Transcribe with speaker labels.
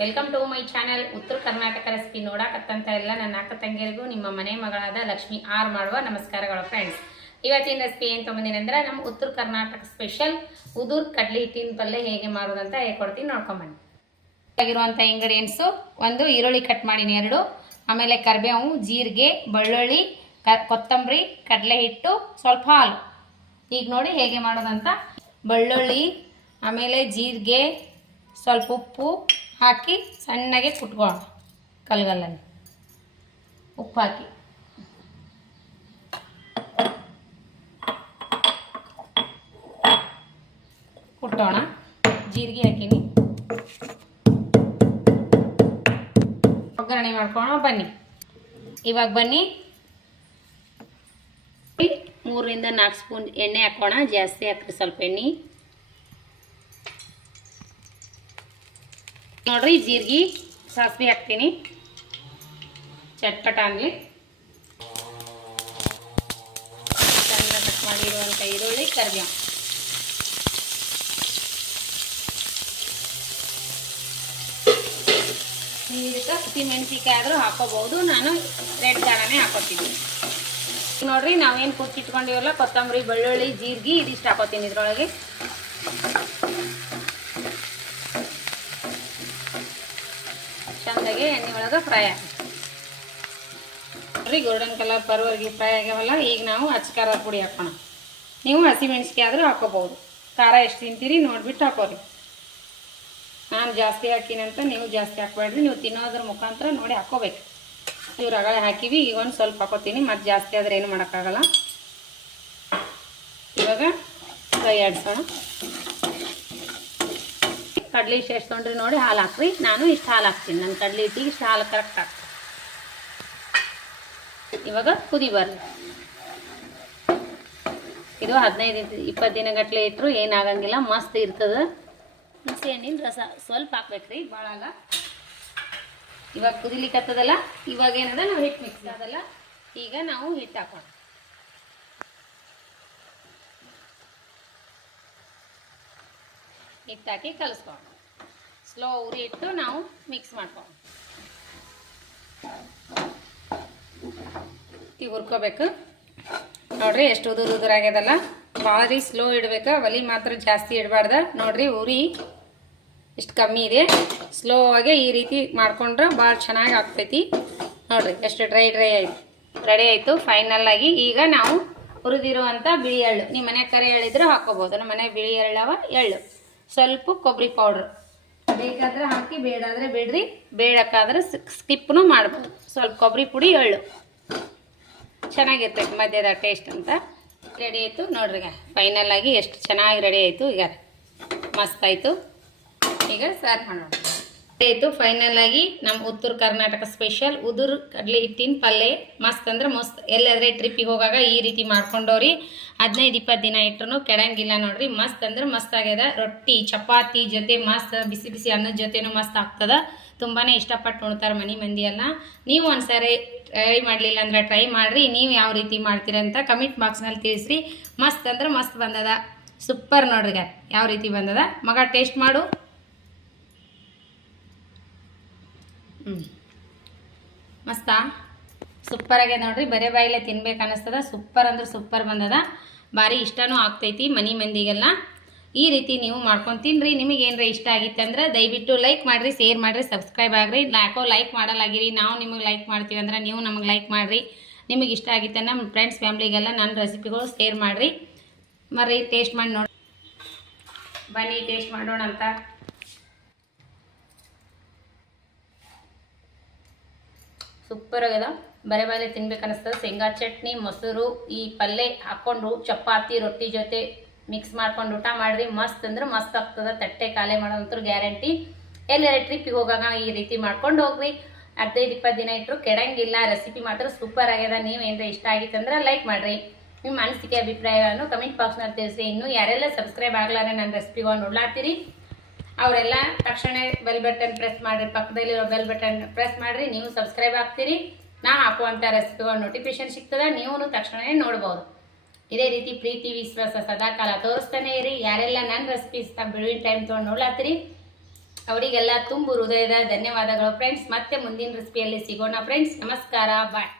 Speaker 1: Welcome to my channel ಉತ್ತರ Karnataka recipe ನೋಡಾಕತ್ತಂತ ಎಲ್ಲ ನನ್ನ ಅಕ್ಕ ತಂಗಿಯರಿಗೂ, ನಿಮ್ಮ ಮನೆ ಮಗಳಾದ ಲಕ್ಷ್ಮಿ ಆರ್ ಮಾಡುವ ನಮಸ್ಕಾರಗಳು ಫ್ರೆಂಡ್ಸ್ ಇವತ್ತಿನ ರೆಸಿಪಿ ಏನು ತೊಗೊಂಡಿನಿ ಅಂದ್ರೆ, ನಮ್ಮ ಉತ್ತರ ಕರ್ನಾಟಕ ಸ್ಪೆಷಲ್ ಉದುರ್ ಕಡ್ಲಿ ಹಿಟ್ಟಿನ ಪಲ್ಯ ಹೇಗೆ ಮಾಡೋದಂತ ಹೇಳ್ಕೊಡ್ತೀನಿ ನೋಡ್ಕೊಂಬನ್ನಿ ಆಗಿರುವಂಥ ಇಂಗ್ರೀಡಿಯೆಂಟ್ಸು ಒಂದು ಈರುಳ್ಳಿ ಕಟ್ ಮಾಡಿನಿ ಎರಡು. ಆಮೇಲೆ ಕರಿಬೇವು, ಜೀರಿಗೆ, ಬೆಳ್ಳುಳ್ಳಿ, ಕ, ಕೊತ್ತಂಬರಿ, ಕಡಲೆ ಹಿಟ್ಟು, ಸ್ವಲ್ಪ ಹಾಲು. ಈಗ ನೋಡಿ ಹೇಗೆ ಮಾಡೋದಂತ. ಬೆಳ್ಳುಳ್ಳಿ, ಆಮೇಲೆ ಜೀರಿಗೆ, ಸ್ವಲ್ಪ ಉಪ್ಪು ಹಾಕಿ ಸಣ್ಣಗೆ ಕುಟ್ಕೊಳ್ಳೋಣ ಕಲ್ಗಲ್ಲಲ್ಲಿ ಉಪ್ಪು ಹಾಕಿ. ಕುಟ್ಟೋಣ. ಜೀರಿಗೆ ಹಾಕೀನಿ. ಒಗ್ಗರಣೆ ಮಾಡ್ಕೊಳ ಬನ್ನಿ. ಇವಾಗ ಬನ್ನಿ. ಮೂರರಿಂದ ನಾಲ್ಕು ಸ್ಪೂನ್ ಎಣ್ಣೆ ಹಾಕೋಣ, ಜಾಸ್ತಿ ಹಾಕ್ರಿ ಸ್ವಲ್ಪ ಎಣ್ಣೆ. ನೋಡ್ರಿ ಜೀರಿಗೆ, ಸಾಸಿವೆ ಹಾಕ್ತೀನಿ. ಚಟ್ಪಟ ಆಗಲಿ. ಸಣ್ಣ ಕಟ್ ಮಾಡಿರುವಂಥ ಈರುಳ್ಳಿ, ಕರ್ಬೇವು. ಇದಕ್ಕೆ ಹಸಿ ಮೆಣಸಿಕಾಯಿ ಆದರೂ ಹಾಕೋಬಹುದು. ನಾನು ರೆಡ್ ದಾಣನೇ ಹಾಕೋತೀನಿ. ನೋಡ್ರಿ ನಾವೇನು ಕುಚ್ಚಿಟ್ಕೊಂಡಿವಲ್ಲ ಕೊತ್ತಂಬರಿ, ಬೆಳ್ಳುಳ್ಳಿ, ಜೀರಿಗೆ, ಇದಿಷ್ಟು ಹಾಕೋತೀನಿ ಇದ್ರೊಳಗೆ. ಚಂದಾಗೆ ಎಣ್ಣೆ ಒಳಗೆ ಫ್ರೈ ಆಗಿ ನೋಡ್ರಿ ಗೋಲ್ಡನ್ ಕಲರ್ ಪರ್ವಾಗಿ ಫ್ರೈ ಆಗ್ಯಾವಲ್ಲ ಈಗ ನಾವು ಅಚ್ಕಾರ ಪುಡಿ ಹಾಕೋಣ. ನೀವು ಹಸಿಮೆಣ್ಸಿಕಾಯಿ ಆದರೂ ಹಾಕೋಬೋದು ಖಾರ ಎಷ್ಟು ತಿಂತೀರಿ ನೋಡಿಬಿಟ್ಟು ಹಾಕೋರಿ. ನಾನು ಜಾಸ್ತಿ ಹಾಕಿನಂತ ನೀವು ಜಾಸ್ತಿ ಹಾಕ್ಬೇಡ್ರಿ ನೀವು ತಿನ್ನೋದ್ರ ಮುಖಾಂತರ ನೋಡಿ ಹಾಕೋಬೇಕು. ಇವ್ರು ರಗಳೆ ಹಾಕಿವಿ. ಈಗ ಒಂದು ಸ್ವಲ್ಪ ಹಾಕೋತೀನಿ. ಮತ್ತು ಜಾಸ್ತಿ ಆದರೆ ಏನು ಮಾಡೋಕ್ಕಾಗಲ್ಲ. ಇವಾಗ ಫ್ರೈ ಆಡ್ಸೋಣ ಕಡ್ಲಿ ಇಷ್ಟು ತೊಗೊಂಡ್ರಿ ನೋಡಿ ಹಾಲು ಹಾಕ್ರಿ. ನಾನು ಇಷ್ಟು ಹಾಲು ಹಾಕ್ತೀನಿ. ನನ್ನ ಕಡಲೆ ಇಟ್ಟಿಗೆ ಇಷ್ಟು ಹಾಲು ಕರೆಕ್ಟ್ ಹಾಕ್ತೀನಿ ಇವಾಗ ಕುದಿ ಬರ್ರಿ ಇದು ಹದಿನೈದು ಇಪ್ಪತ್ತು ದಿನ ಗಟ್ಟಲೆ ಇಟ್ಟರು ಏನಾಗಂಗಿಲ್ಲ ಮಸ್ತ್ ಇರ್ತದೆ. ಹುಣಸೆ ಹಣ್ಣಿನ ರಸ ಸ್ವಲ್ಪ ಹಾಕ್ಬೇಕ್ರಿ ಭಾಳ ಅಲ್ಲ. ಇವಾಗ ಕುದಿಲಿಕ್ಕತ್ತದಲ್ಲ ಇವಾಗ ಏನದ ನಾವು ಹಿಟ್ಟು ಮಿಕ್ಸ್ ಅದಲ್ಲ ಈಗ ನಾವು ಹಿಟ್ಟು ಹಾಕೋಣ. ಹಿಟ್ಟು ಕಲಿಸ್ಕೊಂಡು ಸ್ಲೋ ಉರಿ ಇಟ್ಟು ನಾವು ಮಿಕ್ಸ್ ಮಾಡ್ಕೊಂಡು ಈಗ ಹುರ್ಕೋಬೇಕು. ನೋಡ್ರಿ ಎಷ್ಟು ಉದುರು ಉದುರಾಗ್ಯದಲ್ಲ ಭಾರಿ ಸ್ಲೋ ಇಡ್ಬೇಕು. ಒಲಿ ಮಾತ್ರ ಜಾಸ್ತಿ ಇಡಬಾರ್ದ. ನೋಡ್ರಿ ಉರಿ ಇಷ್ಟು ಕಮ್ಮಿ ಇದೆ. ಸ್ಲೋ ಆಗಿ ಈ ರೀತಿ ಮಾಡ್ಕೊಂಡ್ರೆ ಭಾಳ ಚೆನ್ನಾಗಿ ಆಗ್ತೈತಿ. ನೋಡ್ರಿ ಎಷ್ಟು ಡ್ರೈ ಡ್ರೈ ಆಯ್ತು. ರೆಡಿ ಆಯಿತು. ಫೈನಲ್ ಆಗಿ ಈಗ ನಾವು ಹುರಿದಿರುವಂಥ ಬಿಳಿ ಎಳ್ಳು. ನಿಮ್ಮ ಮನೆ ಕರೆ ಎಳ್ಳಿದ್ರೆ ಹಾಕೋಬೋದು. ನಮ್ಮ ಮನೆ ಬಿಳಿ ಎಳ್ಳವ ಎಳ್ಳು. ಸ್ವಲ್ಪ ಕೊಬ್ಬರಿ ಪೌಡ್ರ್ ಬೇಕಾದ್ರೆ ಹಾಕಿ, ಬೇಡಾದ್ರೆ ಬಿಡ್ರಿ. ಬೇಡಕ್ಕಾದ್ರೆ ಸ್ಕಿಪ್ನು ಮಾಡ್ಬೋದು. ಸ್ವಲ್ಪ ಕೊಬ್ಬರಿ ಪುಡಿ, ಎಳ್ಳು. ಚೆನ್ನಾಗಿರ್ತೈತೆ ಮಧ್ಯದ ಟೇಸ್ಟ್ ಅಂತ. ರೆಡಿ ಆಯಿತು. ನೋಡ್ರಿ ಫೈನಲ್ ಆಗಿ ಎಷ್ಟು ಚೆನ್ನಾಗಿ ರೆಡಿ ಆಯಿತು. ಈಗ ಮಸ್ತ್ ಆಯಿತು. ಈಗ ಸರ್ವ್ ಮಾಡೋಣ. ಆಯಿತು ಫೈನಲ್ ಆಗಿ ನಮ್ಮ ಉತ್ತರ ಕರ್ನಾಟಕ ಸ್ಪೆಷಲ್ ಉದುರು ಕಡಲೆ ಹಿಟ್ಟಿನ ಪಲ್ಯ ಮಸ್ತ್ ಅಂದ್ರೆ ಮಸ್ತ್. ಎಲ್ಲಾದ್ರೆ ಟ್ರಿಪ್ಪಿಗೆ ಹೋಗಾಗ ಈ ರೀತಿ ಮಾಡ್ಕೊಂಡವ್ರಿ. ಹದಿನೈದು, ಇಪ್ಪತ್ತು ದಿನ ಇಟ್ರು ಕೆಡಂಗಿಲ್ಲ ನೋಡ್ರಿ. ಮಸ್ತ್ ಅಂದ್ರೆ ಮಸ್ತ್ ಆಗ್ಯದ. ರೊಟ್ಟಿ, ಚಪಾತಿ ಜೊತೆ ಮಸ್ತ್, ಬಿಸಿ ಬಿಸಿ ಅನ್ನದ ಜೊತೆನೂ ಮಸ್ತ್ ಆಗ್ತದ. ತುಂಬಾ ಇಷ್ಟಪಟ್ಟು ಉಣ್ತಾರೆ ಮನೆ ಮಂದಿ ಎಲ್ಲ ನೀವು ಒಂದ್ಸರಿ ಟ್ರೈ ಮಾಡಲಿಲ್ಲ ಅಂದ್ರೆ ಟ್ರೈ ಮಾಡಿರಿ. ನೀವು ಯಾವ ರೀತಿ ಮಾಡ್ತೀರಿ ಅಂತ ಕಮೆಂಟ್ ಬಾಕ್ಸ್ನಲ್ಲಿ ತಿಳಿಸ್ರಿ. ಮಸ್ತ್ ಅಂದ್ರೆ ಮಸ್ತ್ ಬಂದದ. ಸೂಪರ್ ನೋಡ್ರಿ ಯಾವ ರೀತಿ ಬಂದದ? ಮಗ ಟೇಸ್ಟ್ ಮಾಡು. ಹ್ಞೂ ಮಸ್ತಾ? ಸೂಪರ್ ಆಗ್ಯದ ನೋಡ್ರಿ. ಬರೇ ಬಾಯಿಲೆ ತಿನ್ಬೇಕು ಅನ್ನಿಸ್ತದ ಸೂಪರ್ ಅಂದ್ರೆ ಸೂಪರ್ ಬಂದದ. ಭಾರಿ ಇಷ್ಟನೂ ಆಗ್ತೈತಿ ಮನೆ ಮಂದಿಗೆಲ್ಲ. ಈ ರೀತಿ ನೀವು ಮಾಡ್ಕೊಂಡು ತಿನ್ರಿ ನಿಮಗೆ ಏನರ ಇಷ್ಟ ಆಗಿತ್ತಂದ್ರೆ ದಯವಿಟ್ಟು ಲೈಕ್ ಮಾಡಿರಿ ಶೇರ್ ಮಾಡಿರಿ ಸಬ್ಸ್ಕ್ರೈಬ್ ಆಗ್ರಿ. ಯಾಕೋ ಲೈಕ್ ಮಾಡಲಾಗಿರಿ. ನಾವು ನಿಮಗೆ ಲೈಕ್ ಮಾಡ್ತೀವಿ ಅಂದ್ರೆ ನೀವು ನಮಗೆ ಲೈಕ್ ಮಾಡಿರಿ. ನಿಮಗೆ ಇಷ್ಟ ಆಗಿತ್ತೆ ನಮ್ಮ ಫ್ರೆಂಡ್ಸ್ ಫ್ಯಾಮ್ಲಿಗೆಲ್ಲ ನನ್ನ ರೆಸಿಪಿಗಳು ಶೇರ್ ಮಾಡಿರಿ. ಮರಿ ಟೇಸ್ಟ್ ಮಾಡಿ ನೋಡಿ ಬನ್ನಿ ಟೇಸ್ಟ್ ಮಾಡೋಣ ಅಂತ ಸೂಪರ್ ಆಗ್ಯದ ಬರೆ ಬರೇ ತಿನ್ಬೇಕನ್ನಿಸ್ತದೆ ಶೇಂಗಾ ಚಟ್ನಿ, ಮೊಸರು, ಈ ಪಲ್ಯ ಹಾಕ್ಕೊಂಡು ಚಪಾತಿ, ರೊಟ್ಟಿ ಜೊತೆ ಮಿಕ್ಸ್ ಮಾಡ್ಕೊಂಡು ಊಟ ಮಾಡ್ರಿ ಮಸ್ತ್ ಅಂದ್ರೆ ಮಸ್ತ್ ಆಗ್ತದೆ. ತಟ್ಟೆ ಖಾಲಿ ಮಾಡೋದಂತೂ ಗ್ಯಾರಂಟಿ ಎಲ್ಲರ ಟ್ರಿಪ್ಪಿಗೆ ಹೋಗಾಗ ಈ ರೀತಿ ಮಾಡ್ಕೊಂಡು ಹೋಗ್ರಿ. ಹದಿನೈದು ಇಪ್ಪತ್ತು ದಿನ ಇಟ್ಟರು ಕೆಡಂಗಿಲ್ಲ. ರೆಸಿಪಿ ಮಾತ್ರ ಸೂಪರ್ ಆಗ್ಯದ ನೀವು ಏನಾರ ಇಷ್ಟ ಆಗಿತ್ತಂದ್ರೆ ಲೈಕ್ ಮಾಡಿರಿ. ನಿಮ್ಮ ಅನಿಸಿಕೆ, ಅಭಿಪ್ರಾಯಗಳನ್ನು ಕಮೆಂಟ್ ಬಾಕ್ಸ್ನಲ್ಲಿ ತಿಳಿಸಿ ಇನ್ನೂ ಯಾರೆಲ್ಲ ಸಬ್ಸ್ಕ್ರೈಬ್ ಆಗ್ಲಾರೆ ನನ್ನ ರೆಸಿಪಿಗಳು ನೋಡ್ಲಾಡ್ತೀರಿ ಅವರೆಲ್ಲ ತಕ್ಷಣ ಬೆಲ್ ಬಟನ್ ಪ್ರೆಸ್ ಮಾಡಿರಿ ಪಕ್ಕದಲ್ಲಿರೋ ಬೆಲ್ ಬಟನ್ ಪ್ರೆಸ್ ಮಾಡಿರಿ, ನೀವು ಸಬ್ಸ್ಕ್ರೈಬ್ ಆಗ್ತೀರಿ. ನಾ ಹಾಕುವಂಥ ರೆಸಿಪಿಗಳ ನೋಟಿಫಿಕೇಶನ್ ಸಿಗ್ತದೆ ನೀವು ತಕ್ಷಣವೇ ನೋಡ್ಬೋದು. ಇದೇ ರೀತಿ ಪ್ರೀತಿ, ವಿಶ್ವಾಸ, ಸದಾಕಾಲ ತೋರಿಸ್ತಾನೆ ಇರಿ. ಯಾರೆಲ್ಲ ನನ್ನ ರೆಸಿಪೀಸ್ ಬಿಡುವಿನ ಟೈಮ್ ತೊಗೊಂಡು ನೋಡ್ಲಾತ್ರಿ ಅವರಿಗೆಲ್ಲ ತುಂಬು ಹೃದಯದ ಧನ್ಯವಾದಗಳು ಫ್ರೆಂಡ್ಸ್ ಮತ್ತೆ ಮುಂದಿನ ರೆಸಿಪಿಯಲ್ಲಿ ಸಿಗೋಣ ಫ್ರೆಂಡ್ಸ್ ನಮಸ್ಕಾರ ಬಾಯ್